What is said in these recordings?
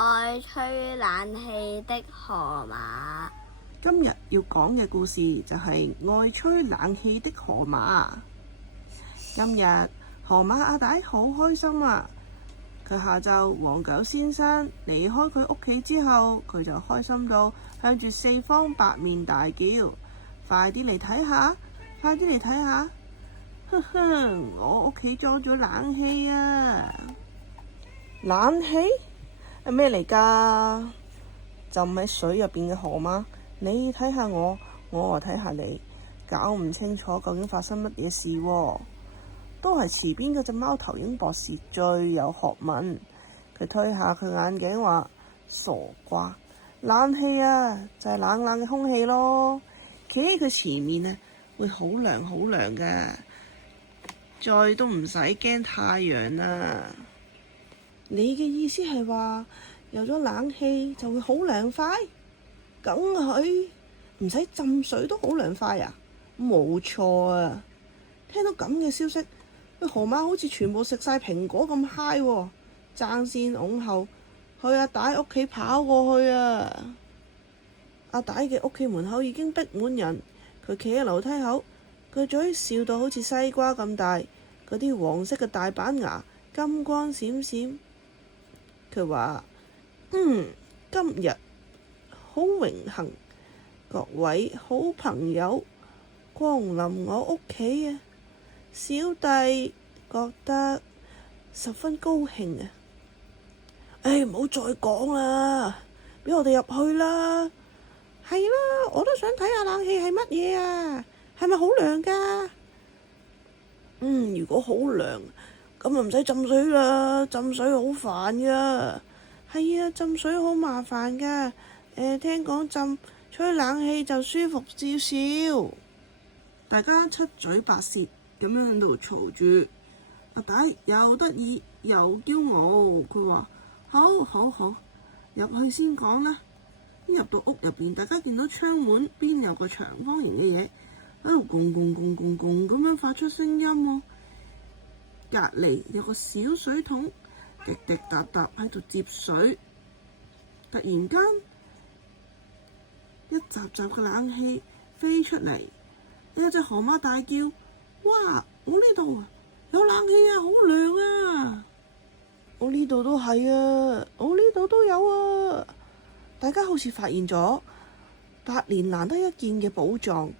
愛吹冷氣的河馬。今日要講嘅故事就係愛吹冷氣的河馬。今日河馬阿大好開心啊！佢下晝黃狗先生離開佢屋企之後，佢就開心到向住四方八面大叫：快啲嚟睇下，快啲嚟睇下！哼哼，我屋企裝咗冷氣啊！冷氣係咩嚟㗎？浸喺水入邊嘅河馬，你睇下我又睇下你，搞唔清楚究竟發生乜嘢事喎。都係池邊嗰隻貓頭鷹博士最有學問。佢推下佢眼鏡話：傻瓜，冷氣啊就係冷冷嘅空氣咯，企喺佢前面啊會好涼好涼㗎，再都唔使驚太陽啦。你嘅意思係話有咗冷氣就會好涼快？梗係唔使浸水都好涼快啊！冇錯啊！聽到咁嘅消息，河馬好似全部食晒蘋果咁嗨喎，爭先恐後去阿大屋企跑過去啊！阿大嘅屋企門口已經逼滿人，佢企喺樓梯口，個嘴笑到好似西瓜咁大，嗰啲黃色嘅大板牙金光閃閃。佢話：今日好榮幸，各位好朋友光臨我屋企啊！小弟覺得十分高興啊！唔好再講啦，俾我哋入去啦。係啦，我都想睇下冷氣係乜嘢啊，係咪好涼㗎？如果好涼，咁就唔使浸水啦，浸水好煩㗎。係啊，浸水好麻煩㗎。聽講吹冷氣就舒服少少。大家七嘴八舌咁樣喺度嘈住。阿大又得意又驕傲，佢話：好，入去先講啦。入到屋入邊，大家見到窗門邊有個長方形嘅嘢喺度拱咁樣發出聲音喎。隔離有個小水桶滴滴答答喺度接水。突然間，一集集嘅冷氣飛出嚟，有隻河馬大叫：哇！我呢度有冷氣啊，好涼啊！我呢度都係啊，我呢度都有啊！大家好似發現咗百年難得一見嘅寶藏，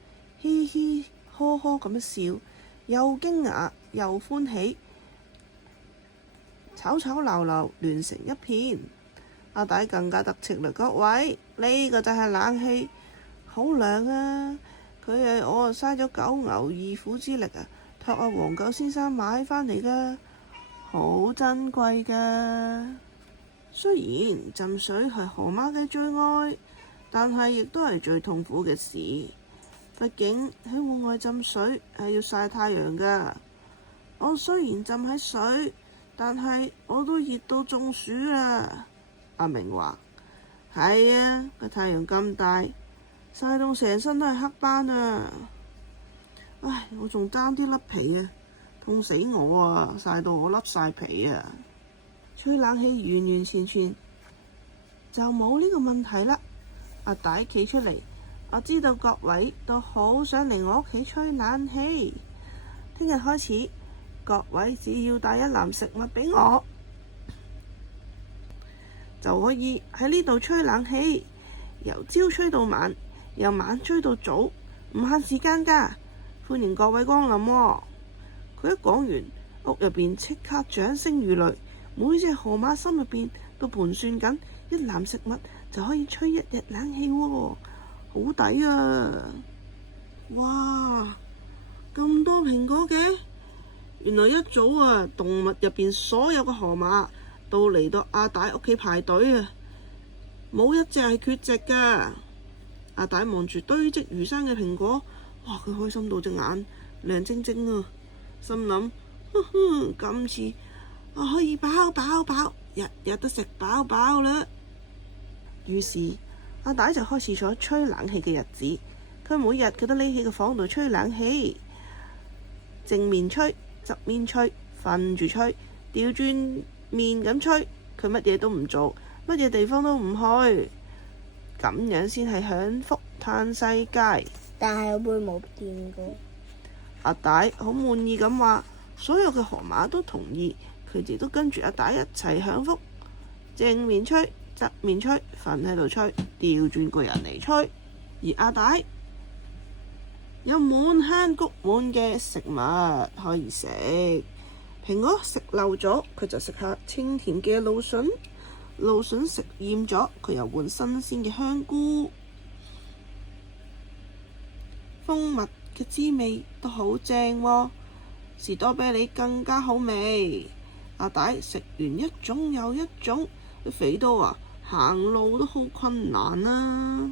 嘻嘻呵呵咁樣笑，又驚訝又歡喜，吵鬧鬧亂成一片。阿大更加得戚啦，各位，呢個就係冷氣，好涼啊！佢係我嘥咗九牛二虎之力啊，託阿黃狗先生買返嚟㗎，好珍貴㗎。雖然浸水係河馬嘅最愛，但係亦都係最痛苦嘅事。畢竟喺戶外浸水係要曬太陽㗎。我雖然浸喺水，但係我都熱到中暑啊！阿明話：係啊，個太陽咁大，曬到成身都係黑斑啊！唉，我仲爭啲甩皮啊，痛死我啊！曬到我甩晒皮啊！吹冷氣完完全全就冇呢個問題啦。阿大企出嚟，我知道各位都好想嚟我屋企吹冷氣。聽日開始，各位只要帶一籃食物俾我，就可以喺呢度吹冷氣，由朝吹到晚，由晚吹到早，唔限時間㗎。歡迎各位光臨喎。佢一講完，屋入邊即刻掌聲如雷，每隻河馬心入邊都盤算緊，一籃食物就可以吹一日冷氣喎，好抵啊！哇，咁多蘋果嘅，原來一早啊，動物入邊所有嘅河馬都嚟到阿大屋企排隊啊，冇一隻係缺席㗎。阿大望住堆積如山嘅蘋果，哇！佢開心到隻眼亮晶晶啊，心諗：今次我可以飽，日日都食飽啦。於是阿大就開始咗吹冷氣嘅日子。佢每日佢都匿喺個房度吹冷氣，正面吹、側面吹、瞓住吹、調轉面咁吹，佢乜嘢都唔做，乜嘢地方都唔去，咁樣先係享福嘆世界。但係會冇電嘅。阿大好滿意咁話，所有嘅河馬都同意，佢哋都跟住阿大一齊享福。正面吹，側面吹，瞓喺度吹，調轉個人嚟吹。而阿大有滿坑谷滿嘅食物可以食。蘋果食漏咗，佢就食下清甜嘅蘆筍。蘆筍食厭咗，佢又換新鮮嘅香菇。蜂蜜嘅滋味都好正喎，士多啤梨更加好味。阿大食完一種又一種，佢肥到啊行路都好困難啦。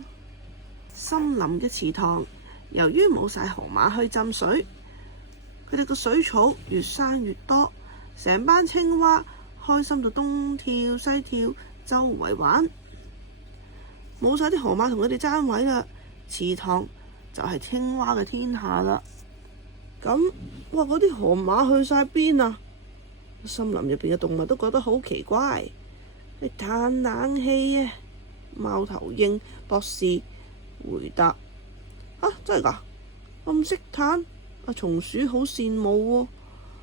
森林嘅池塘由於冇晒河馬去浸水，佢哋個水草越生越多，成班青蛙開心到東跳西跳，周圍玩。冇晒啲河馬同佢哋爭位啦，池塘就係青蛙嘅天下啦。咁，哇！嗰啲河馬去晒邊啊？森林入邊嘅動物都覺得好奇怪。你嘆冷氣啊？貓頭鷹博士回答：真係㗎？我唔識嘆。阿松鼠好羨慕喎。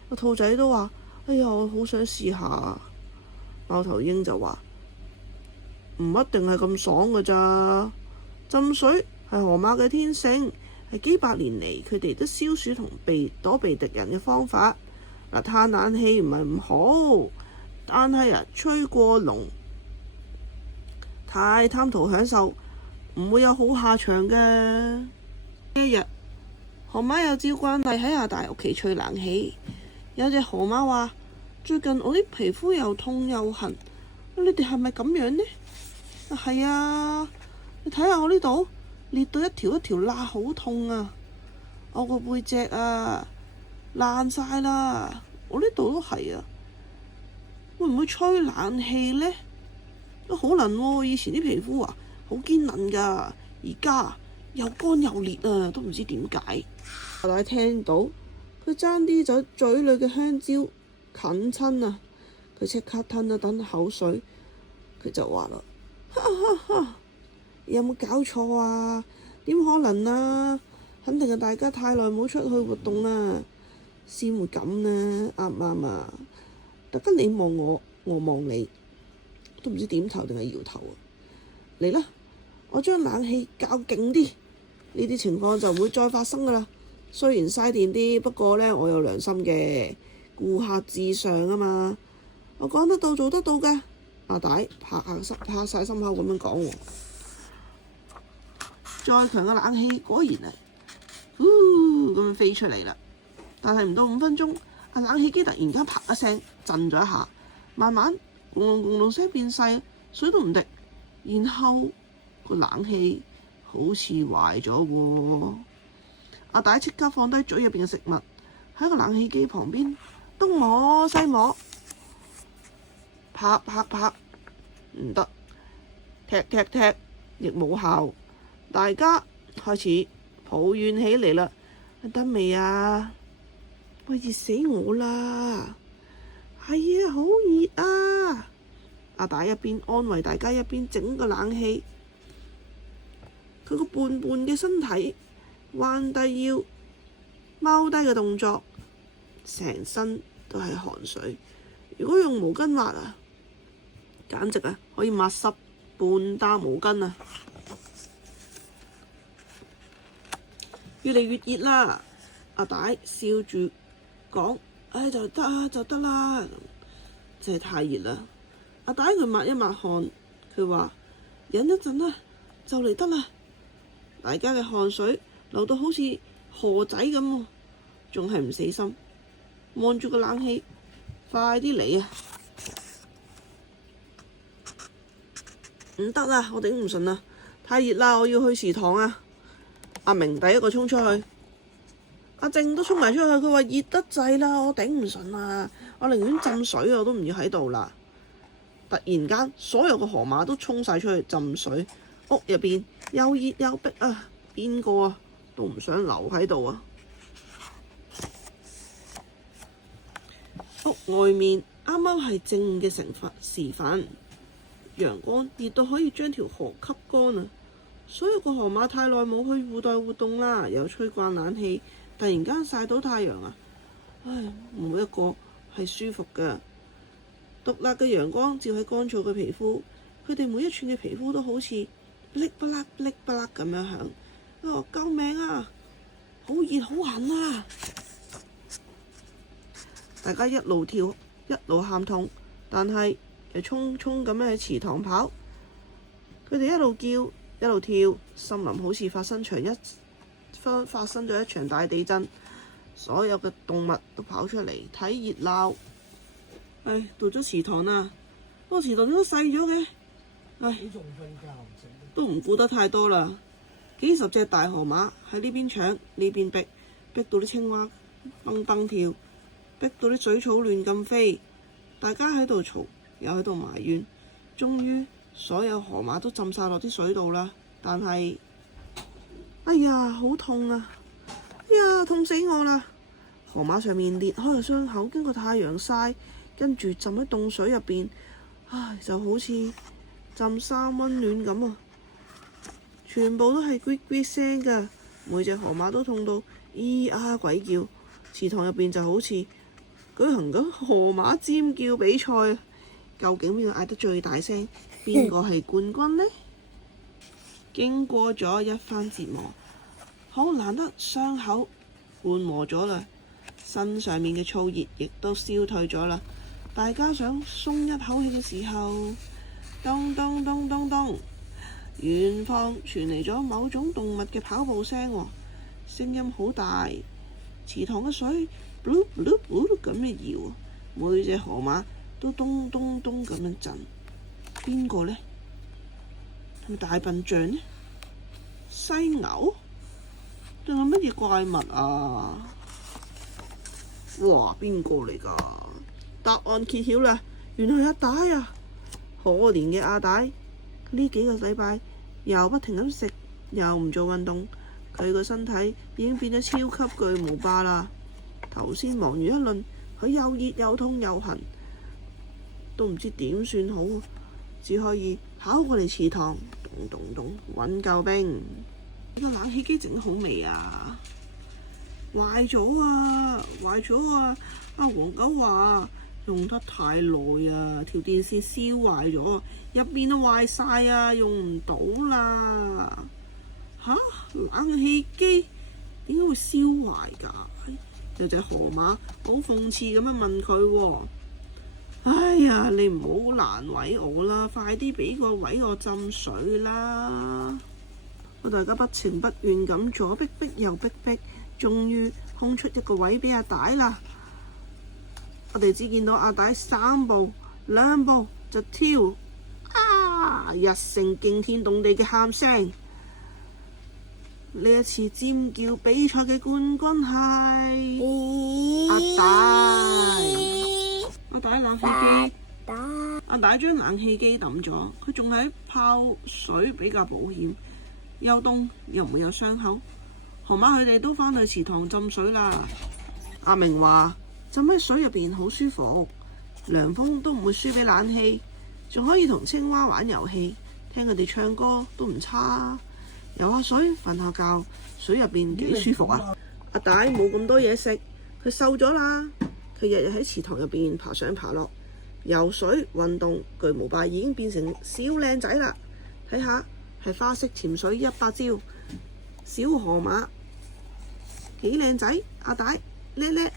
阿兔仔都話：哎呀，我好想試下。貓頭鷹就話：唔一定係咁爽㗎咋。浸水係河馬嘅天性，係幾百年嚟佢哋都消暑同躲避敵人嘅方法。嘆冷氣唔係唔好，但係吹過籠，太貪圖享受，唔會有好下場嘅。一日，河馬又照慣例喺阿大屋企吹冷氣。有隻河馬話：最近我啲皮膚又痛又痕，你哋係咪咁樣呢？係啊，你睇下我呢度裂到一條一條罅，好痛啊！我個背脊啊爛晒啦，我呢度都係啊。會唔會吹冷氣呢？都可能喎，以前啲皮膚啊好堅韌㗎，而家又乾又裂啊，都唔知點解。阿大聽到佢爭啲就嘴裏嘅香蕉近親啊，佢即刻吞一啖口水，佢就話啦：哈哈哈！有冇搞錯啊？點可能啊？肯定係大家太耐冇出去活動啦，先會咁啊！啱唔啱啊？大家你望我，我望你，都唔知點頭定係搖頭啊！嚟啦，我將冷氣較勁啲，呢啲情況就唔會再發生噶啦。雖然嘥電啲，不過呢，我有良心嘅，顧客至上啊嘛。我講得到做得到嘅。阿大拍晒心口咁樣講喎。再強嘅冷氣果然係咁樣飛出嚟啦。但係唔到5分鐘，冷氣機突然間啪一聲震咗一下，慢慢轟隆聲變細，水都唔滴。然後個冷氣好似壞咗喎。阿大即刻放低嘴入邊嘅食物，喺個冷氣機旁邊東摸西摸，拍拍拍，唔得，踢踢踢亦冇效。大家開始抱怨起嚟啦。得未啊？喂，熱死我啦！係啊，好熱啊！阿大一邊安慰大家，一邊整個冷氣。佢個胖胖嘅身體彎低腰，踎低嘅動作，成身都係汗水。如果用毛巾抹啊，簡直可以抹濕半打毛巾啊！越嚟越熱啦，阿大笑住講：就得啊，就得啦，真係太熱啦！阿大佢抹一抹汗，佢話：忍一陣啦，就嚟得啦！大家嘅汗水流到好似河仔咁，仲係唔死心，望住個冷氣，快啲嚟啊！唔得啦，我頂唔順啦，太熱啦，我要去池塘啊！阿明第一個衝出去，阿靜都衝埋出去，佢話熱得滯啦，我頂唔順啦，我寧願浸水，我都唔要喺度啦。突然間，所有嘅河馬都衝晒出去浸水，屋入邊又熱又逼啊，邊個都唔想留喺度啊！屋外面啱啱係正午嘅時分，陽光熱到可以將條河吸乾啊！所有個河馬太耐冇去戶外活動啦，又吹慣冷氣，突然間曬到太陽啊！唉，冇一個係舒服㗎。毒辣嘅陽光照喺乾燥嘅皮膚，佢哋每一寸嘅皮膚都好似瀝不甩瀝不甩咁樣響。救命啊！好熱好痕啊！大家一路跳一路喊痛，但係又匆匆咁樣喺池塘跑。佢哋一路叫一路跳，森林好似發生咗一場大地震，所有嘅動物都跑出嚟睇熱鬧。唉，到咗池塘啦，個池塘點解細咗嘅？唉，都唔顧得太多啦。幾十隻大河馬喺呢邊搶呢邊逼，逼到啲青蛙蹦蹦跳，逼到啲水草亂咁飛。大家喺度嘈，又喺度埋怨。終於所有河馬都浸晒落啲水度啦。但係，哎呀，好痛啊！哎呀，痛死我啦！河馬上面裂開嘅傷口，經過太陽曬，跟住浸喺凍水入邊，唉，就好似浸三溫暖咁啊！全部都係咕咕聲㗎，每隻河馬都痛到咿呀鬼叫。池塘入邊就好似舉行緊河馬尖叫比賽啊！究竟邊個嗌得最大聲，邊個係冠軍呢？經過咗一番折磨，好難得傷口緩和咗啦，身上面嘅燥熱亦都消退咗啦。大家想鬆一口氣嘅時候，咚咚咚咚咚，遠方傳嚟咗某種動物嘅跑步聲喎，聲音好大，池塘嘅水嚕嚕嚕咁嘅搖，每隻河馬都咚咚咚咁樣震。邊個呢？係咪大笨象呢？犀牛？定係乜嘢怪物啊？哇！邊個嚟㗎？答案揭曉啦，原來係阿大啊！可憐嘅阿大，呢幾個禮拜又不停咁食，又唔做運動，佢個身體已經變咗超級巨無霸啦。頭先忙完一輪，佢又熱又痛又痕，都唔知點算好，只可以跑過嚟池塘，咚咚咚揾救兵。呢個冷氣機整得好未啊？壞咗啊！壞咗啊！阿黃狗話用得太耐啊，條電線燒壞咗，入邊都壞晒啊，用唔到啦。吓？冷氣機點解會燒壞㗎？有隻河馬好諷刺咁樣問佢喎。哎呀，你唔好難為我啦，快啲俾個位我浸水啦！大家不情不願咁左逼逼右逼逼，終於空出一個位俾阿大啦。我哋只見到阿大3步2步就跳，一聲驚天動地嘅喊聲。呢一次尖叫比賽嘅冠軍係阿大。阿大冷氣機，阿大將冷氣機抌咗，佢仲喺泡水比較保險，又凍又唔會有傷口。河馬佢哋都返去池塘浸水啦。阿明話浸喺水入邊好舒服，涼風都唔會輸俾冷氣，仲可以同青蛙玩遊戲，聽佢哋唱歌都唔差。游下水，瞓下覺，水入邊幾舒服啊！阿大冇咁多嘢食，佢瘦咗啦。佢日日喺池塘入邊爬上爬落，游水運動，巨無霸已經變成小靚仔啦。睇下係花式潛水100招，小河馬幾靚仔，阿大叻叻。